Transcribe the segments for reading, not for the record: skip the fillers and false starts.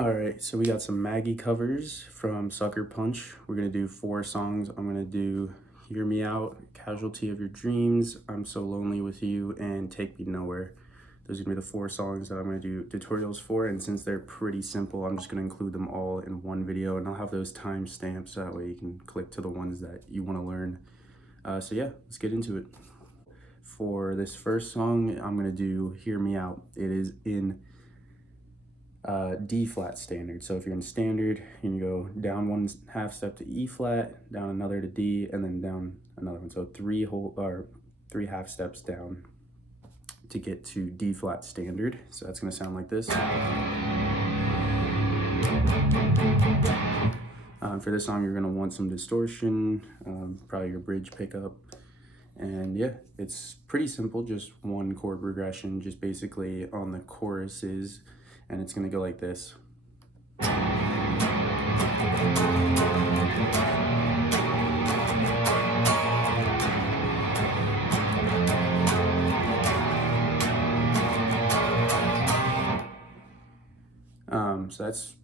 All right, so we got some Maggie covers from Suckerpunch. We're gonna do 4 songs. I'm gonna do Hear Me Out, Casualty of Your Dreams, I'm So Lonely with You, and Take Me Nowhere. Those are gonna be the 4 songs that I'm gonna do tutorials for, and since they're pretty simple, I'm just gonna include them all in one video, and I'll have those timestamps so that way you can click to the ones that you wanna learn. So yeah, let's get into it. For this first song, I'm gonna do Hear Me Out. It is in D flat standard. So if you're in standard, you can go down 1/2 step to E flat, down another to D, and then down another one. So 3 half steps down to get to D flat standard. So that's gonna sound like this. For this song, you're gonna want some distortion, probably your bridge pickup. And yeah, it's pretty simple, just 1 chord progression, just basically on the choruses, and it's gonna go like this. So that's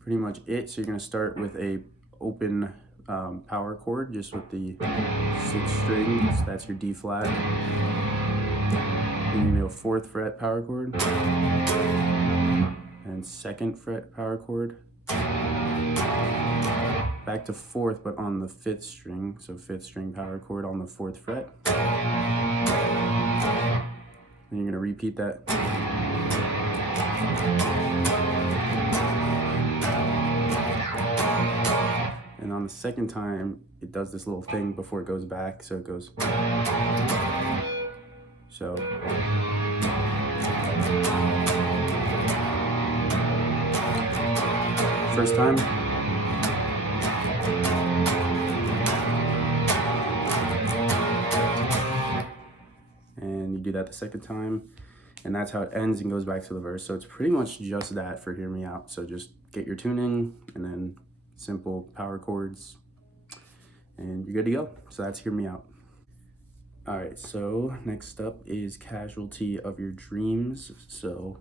pretty much it. So you're gonna start with a open power chord, just with the 6th string. So that's your D flat. Then you're gonna go 4th fret power chord, and 2nd fret power chord. Back to 4th, but on the 5th string. So 5th string power chord on the 4th fret. Then you're gonna repeat that. And on the 2nd time, it does this little thing before it goes back, so it goes. So. First time. And you do that the 2nd time. And that's how it ends and goes back to the verse. So it's pretty much just that for Hear Me Out. So just get your tuning and then simple power chords and you're good to go. So that's Hear Me Out. All right, so next up is Casualty of Your Dreams. So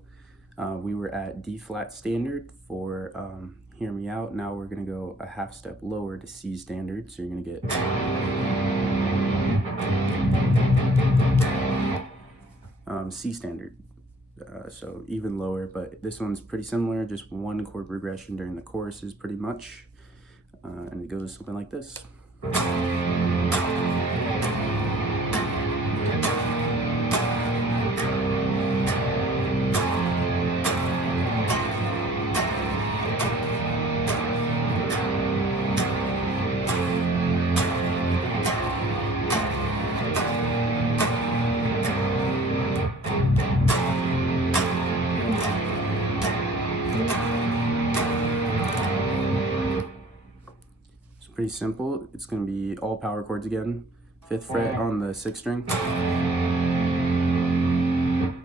we were at D flat standard for Hear Me Out. Now we're gonna go a half step lower to C standard. So you're gonna get C standard. So even lower, but this one's pretty similar, just 1 chord progression during the choruses pretty much. And it goes something like this. Pretty simple. It's going to be all power chords again. 5th fret on the 6th string,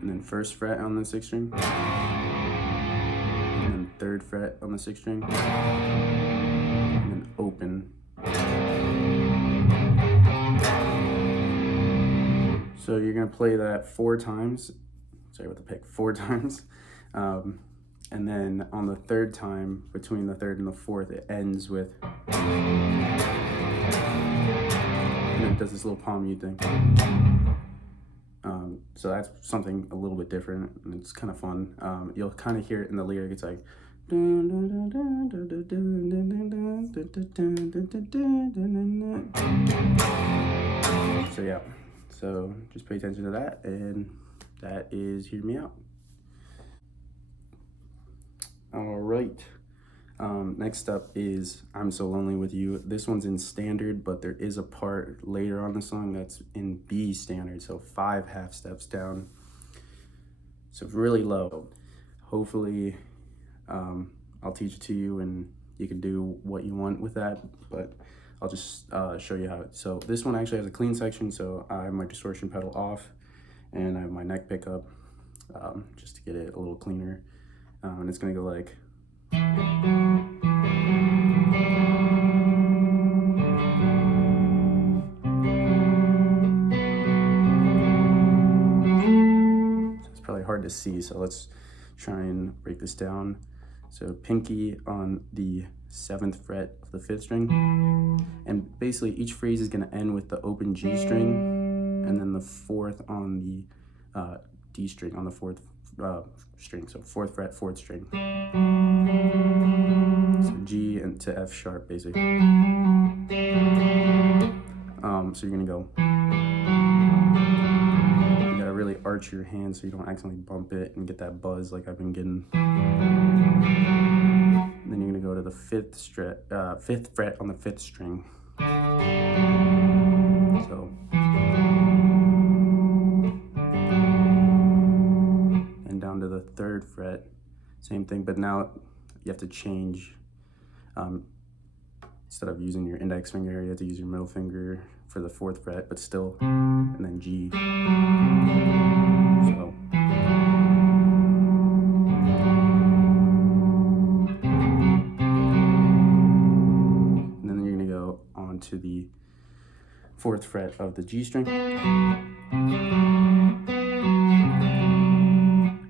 and then 1st fret on the 6th string, and then 3rd fret on the 6th string, and then open. So you're going to play that 4 times. Sorry about the pick. 4 times. And then on the 3rd time, between the 3rd and the 4th, it ends with, and then it does this little palm mute thing. So that's something a little bit different, and it's kind of fun. You'll kind of hear it in the lyric. It's like, so yeah. So just pay attention to that, and that is Hear Me Out. All right, next up is I'm So Lonely with You. This one's in standard, but there is a part later on the song that's in B standard, so 5 half steps down. So really low. Hopefully, I'll teach it to you and you can do what you want with that, but I'll just show you how. So this one actually has a clean section, so I have my distortion pedal off, and I have my neck pickup just to get it a little cleaner. And it's gonna go like. So it's probably hard to see, so let's try and break this down. So pinky on the 7th fret of the 5th string. And basically each phrase is gonna end with the open G string, and then the 4th on the D string on the 4th string. So 4th fret, 4th string. So G and to F sharp, basically. So you're gonna go. You gotta really arch your hand so you don't accidentally bump it and get that buzz like I've been getting. And then you're gonna go to the 5th fret on the 5th string. So. And down to the 3rd fret, same thing, but now you have to change. Instead of using your index finger, you have to use your middle finger for the 4th fret, but still, and then G. So. And then you're gonna go on to the 4th fret of the G string.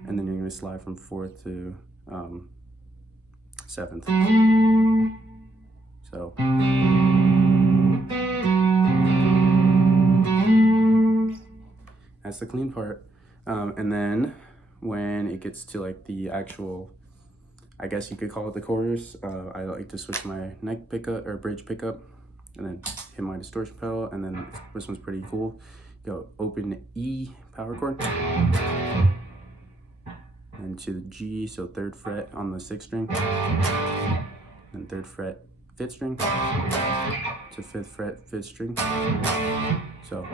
And then you're gonna slide from 4th to 7th. So. That's the clean part. And then when it gets to like the actual, I guess you could call it the chorus, I like to switch my neck pickup or bridge pickup and then hit my distortion pedal, and then this one's pretty cool. Go open E power chord, and to the G, so 3rd fret on the 6th string, and 3rd fret 5th string, to 5th fret 5th string. So.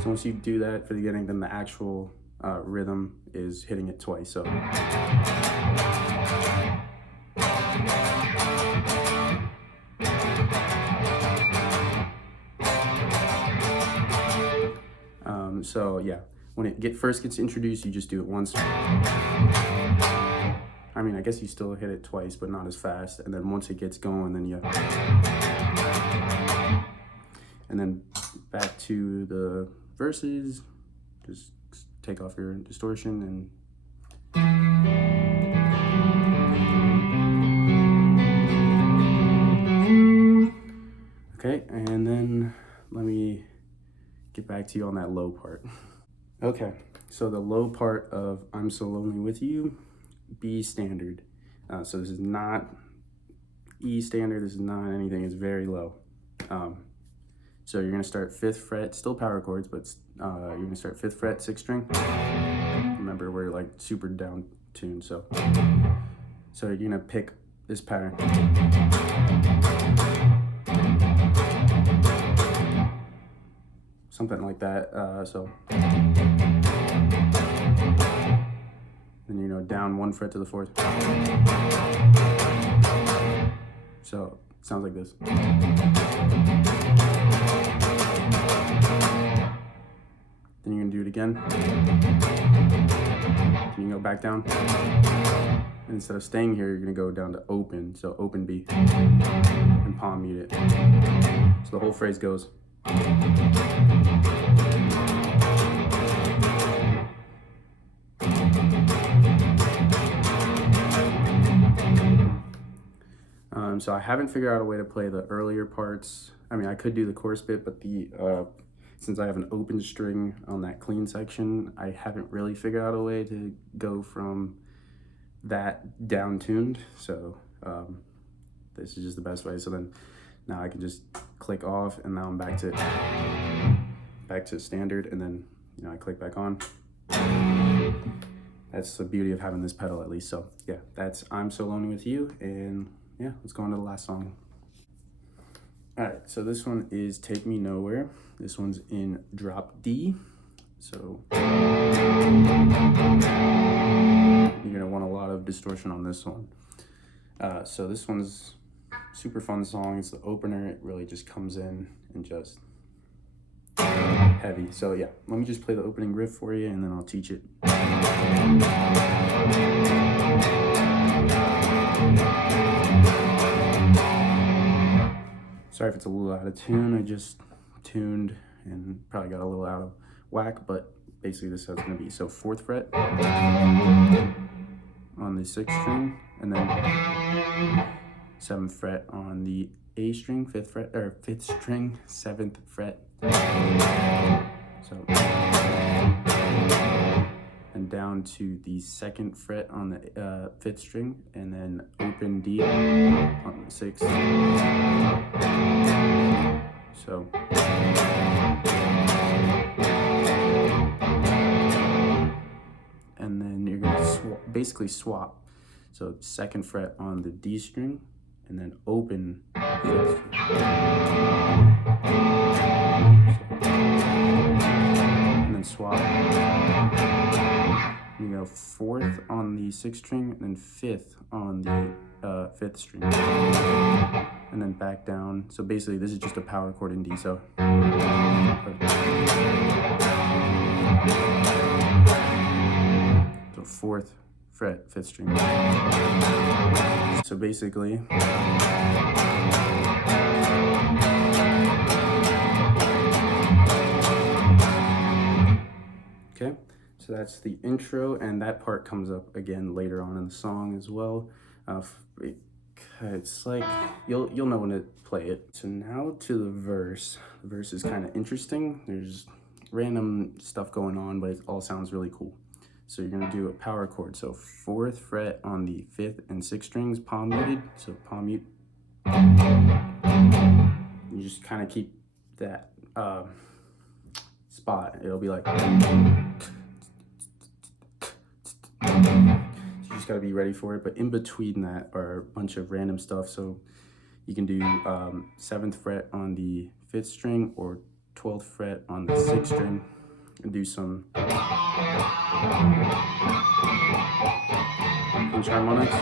So once you do that for the beginning, then the actual rhythm is hitting it twice. So. So yeah, when it first gets introduced, you just do it once. I mean, I guess you still hit it twice, but not as fast. And then once it gets going, then you. And then back to the verses, just take off your distortion and. Okay, and then let me get back to you on that low part. Okay, so the low part of I'm So Lonely With You, B standard. So this is not E standard, this is not anything, it's very low. So you're gonna start 5th fret, still power chords, but you're gonna start 5th fret, 6th string. Remember, we're like super down tuned, so you're gonna pick this pattern. Something like that, so. Then you know, down 1 fret to the 4th. So, it sounds like this. Then you're gonna do it again. Then you go back down. And instead of staying here, you're gonna go down to open, so open B, and palm mute it. So the whole phrase goes. So I haven't figured out a way to play the earlier parts. I mean, I could do the chorus bit, but since I have an open string on that clean section, I haven't really figured out a way to go from that down tuned. So this is just the best way. So then now I can just click off, and now I'm back to standard, and then I click back on. That's the beauty of having this pedal, at least. So yeah, that's I'm So Lonely With You, and yeah, let's go on to the last song. All right, so this one is Take Me Nowhere. This one's in drop D. So you're gonna want a lot of distortion on this one. So this one's super fun song. It's the opener. It really just comes in and just heavy. So yeah, let me just play the opening riff for you, and then I'll teach it. Sorry if it's a little out of tune. I just tuned and probably got a little out of whack, but basically this is how it's going to be. So 4th fret on the 6th string, and then 7th fret on the A string, 5th fret, or 5th string, 7th fret. So, and down to the 2nd fret on the 5th string, and then open D on the 6th. So, and then you're gonna basically swap. So 2nd fret on the D string, and then open 5th string. And then swap. You go 4th on the 6th string, and then 5th on the 5th string, and then back down. So basically, this is just a power chord in D. So 4th fret, 5th string. So basically, okay. So that's the intro, and that part comes up again later on in the song as well. It's like you'll know when to play it. So now to the verse. The verse is kind of interesting. There's random stuff going on, but it all sounds really cool. So you're gonna do a power chord. So 4th fret on the 5th and 6th strings, palm muted. So palm mute. You just kind of keep that spot. It'll be like. You just gotta be ready for it. But in between that are a bunch of random stuff. So you can do 7th fret on the 5th string or 12th fret on the 6th string, and do some pinch harmonics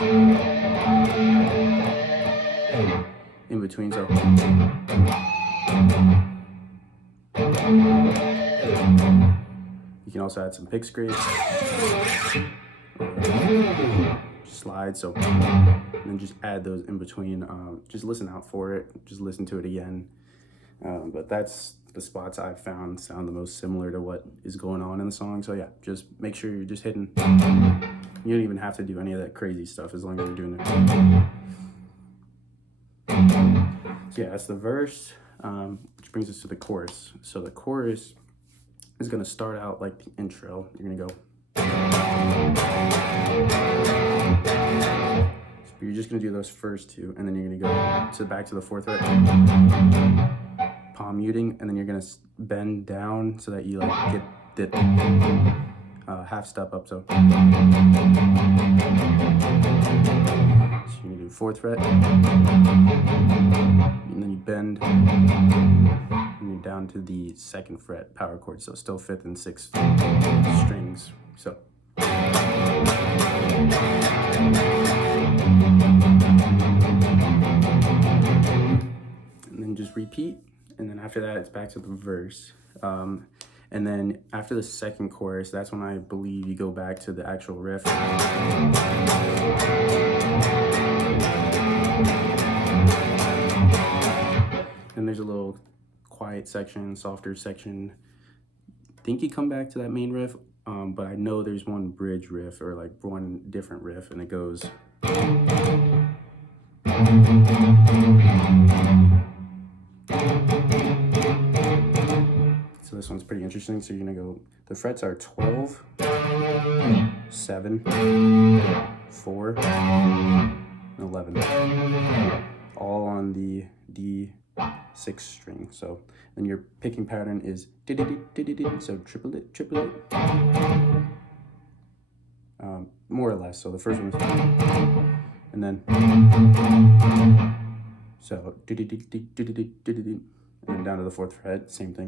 in between. So you can also add some pick scrapes, slide. So and then just add those in between. Just listen out for it. Just listen to it again. But that's the spots I've found sound the most similar to what is going on in the song. So yeah, just make sure you're just hitting. You don't even have to do any of that crazy stuff as long as you're doing it. So yeah, that's the verse, which brings us to the chorus. So the chorus is gonna start out like the intro. You're gonna go. So you're just gonna do those first two, and then you're gonna go back to the 4th fret. Palm muting, and then you're gonna bend down so that you like get the half step up. So you're gonna do 4th fret, and then you bend, and you're down to the 2nd fret power chord. So still 5th and 6th strings. So. And then just repeat. And then after that, it's back to the verse. And then after the 2nd chorus, that's when I believe you go back to the actual riff. And there's a little quiet section, softer section. I think you come back to that main riff, but I know there's one bridge riff or like one different riff, and it goes. So this one's pretty interesting. So you're gonna go, the frets are 12, 7, 4, and 11. All on the D6 string. So then your picking pattern is so triplet, more or less. So the first one is, and then so and then down to the 4th fret, same thing.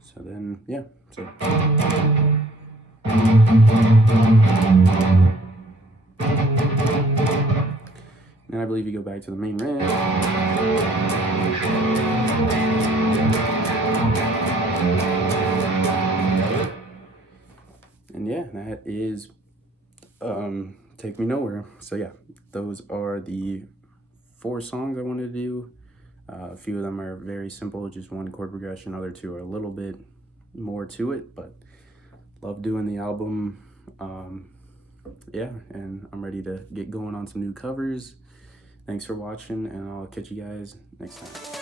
So then, yeah, so. Then I believe you go back to the main riff. And yeah, that is Take Me Nowhere. So yeah, those are the 4 songs I wanted to do. A few of them are very simple, just 1 chord progression. Other 2 are a little bit more to it, but love doing the album. Yeah, and I'm ready to get going on some new covers. Thanks for watching, and I'll catch you guys next time.